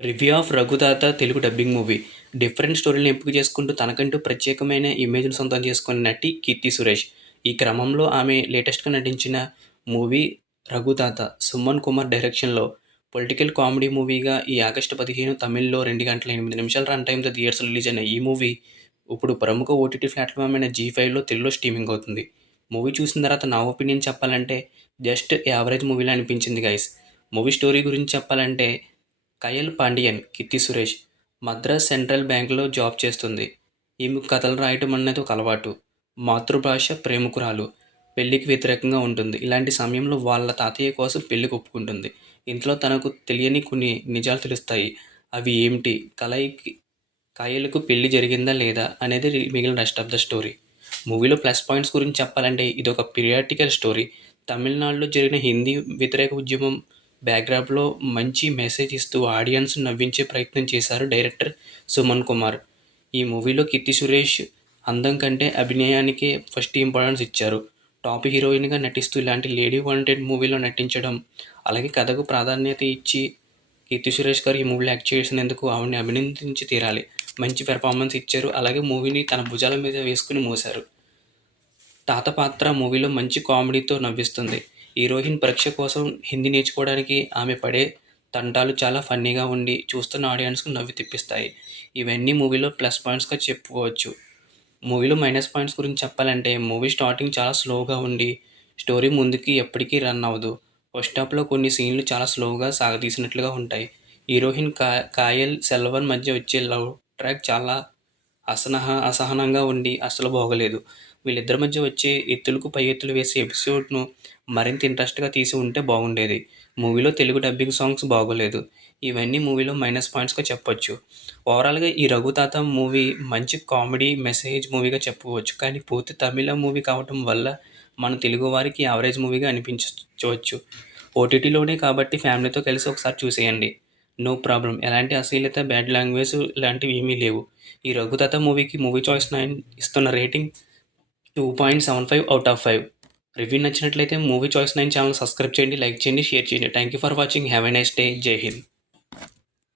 Review of 'Raghuthatha' Telugu dubbing movie. Different స్టోరీలను ఎంపిక చేసుకుంటూ తనకంటూ ప్రత్యేకమైన ఇమేజ్‌ని సొంతం చేసుకున్న నటి 'కీర్తి సురేష్'. ఈ క్రమంలో ఆమె లేటెస్ట్‌గా నటించిన మూవీ 'రఘుతాత' సుమన్ కుమార్ డైరెక్షన్‌లో పొలిటికల్ కామెడీ మూవీగా ఈ ఆగస్టు 15 తమిళ్‌లో 2 గంటల 8 నిమిషాల రన్ టైమ్‌తో థియేటర్స్‌లో రిలీజ్ అయిన ఈ మూవీ ఇప్పుడు ప్రముఖ ఓటీటీ ప్లాట్‌ఫామ్ అయిన జీ5లో తెలుగులో స్ట్రీమింగ్ అవుతుంది. మూవీ చూసిన తర్వాత నా ఒపీనియన్ చెప్పాలంటే జస్ట్ యావరేజ్ మూవీలా అనిపించింది గైస్. మూవీ స్టోరీ గురించి చెప్పాలంటే కయల్ పాండియన్ కీర్తి సురేష్ మద్రాస్ సెంట్రల్ బ్యాంక్లో జాబ్ చేస్తుంది. ఈమెకు కథలు రాయటం అనేది ఒక అలవాటు. మాతృభాష ప్రేమికురాలు. పెళ్లికి వ్యతిరేకంగా ఉంటుంది. ఇలాంటి సమయంలో వాళ్ళ తాతయ్య కోసం పెళ్లికి ఒప్పుకుంటుంది. ఇంట్లో తనకు తెలియని కొన్ని నిజాలు తెలుస్తాయి. అవి ఏమిటి? కాయలకు పెళ్లి జరిగిందా లేదా అనేది మిగిలిన రెస్ట్ ఆఫ్ ద స్టోరీ. మూవీలో ప్లస్ పాయింట్స్ గురించి చెప్పాలంటే ఇదొక పీరియాడికల్ స్టోరీ. తమిళనాడులో జరిగిన హిందీ వ్యతిరేక ఉద్యమం బ్యాక్‌డ్రాప్‌లో మంచి మెసేజ్ ఇస్తూ ఆడియన్స్‌ని నవ్వించే ప్రయత్నం చేశారు డైరెక్టర్ సుమన్ కుమార్. ఈ మూవీలో కీర్తి సురేష్ అందం కంటే అభినయానికే ఫస్ట్ ఇంపార్టెన్స్ ఇచ్చారు. టాప్ హీరోయిన్‌గా నటిస్తూ ఇలాంటి లేడీ వాంటెడ్ మూవీలో నటించడం, అలాగే కథకు ప్రాధాన్యత ఇచ్చి కీర్తి సురేష్ గారు ఈ మూవీలో యాక్ట్ చేసినందుకు ఆవిడని అభినందించి తీరాలి. మంచి పెర్ఫార్మన్స్ ఇచ్చారు. అలాగే మూవీని తన భుజాల మీద వేసుకొని మోశారు. తాత పాత్ర మూవీలో మంచి కామెడీతో నవ్విస్తుంది. హీరోయిన్ పరీక్ష కోసం హిందీ నేర్చుకోవడానికి ఆమె పడే తంటాలు చాలా ఫన్నీగా ఉండి చూస్తున్న ఆడియన్స్‌కు నవ్వి తెప్పిస్తాయి. ఇవన్నీ మూవీలో ప్లస్ పాయింట్స్‌గా చెప్పుకోవచ్చు. మూవీలో మైనస్ పాయింట్స్ గురించి చెప్పాలంటే మూవీ స్టార్టింగ్ చాలా స్లోగా ఉండి స్టోరీ ముందుకి ఎప్పటికీ రన్ అవ్వదు. ఫస్ట్ హాఫ్‌లో కొన్ని సీన్‌లు చాలా స్లోగా సాగదీసినట్లుగా ఉంటాయి. హీరోయిన్ కాయల్ సెల్వన్ మధ్య వచ్చే లవ్ ట్రాక్ చాలా అసహనంగా ఉండి అస్సలు బాగోలేదు. వీళ్ళిద్దరి మధ్య వచ్చే ఎత్తులకు పై ఎత్తులు వేసే ఎపిసోడ్‌ను మరింత ఇంట్రెస్ట్‌గా తీసి ఉంటే బాగుండేది. మూవీలో తెలుగు డబ్బింగ్ సాంగ్స్ బాగోలేదు. ఇవన్నీ మూవీలో మైనస్ పాయింట్స్‌గా చెప్పొచ్చు. ఓవరాల్‌గా ఈ 'రఘుతాత' మూవీ మంచి కామెడీ మెసేజ్ మూవీగా చెప్పుకోవచ్చు. కానీ పూర్తి తమిళ మూవీ కావటం వల్ల మన తెలుగు వారికి యావరేజ్ మూవీగా అనిపించవచ్చు. ఓటీటీలోనే కాబట్టి ఫ్యామిలీతో కలిసి ఒకసారి చూసేయండి. No problem. ఎలాంటి అశ్లీలత, బ్యాడ్ లాంగ్వేజ్ ఇలాంటివి ఏమీ లేవు. ఈ 'రఘుతాత' మూవీకి మూవీ చాయిస్ 9 ఇస్తున్న రేటింగ్ 2.75/5. రివ్యూ నచ్చినట్లయితే మూవీ చాయిస్ 9 ఛానల్ సబ్స్క్రైబ్ చేయండి, లైక్ చేయండి, షేర్ చేయండి. Thank you for watching. Have a nice day. జై హింద్.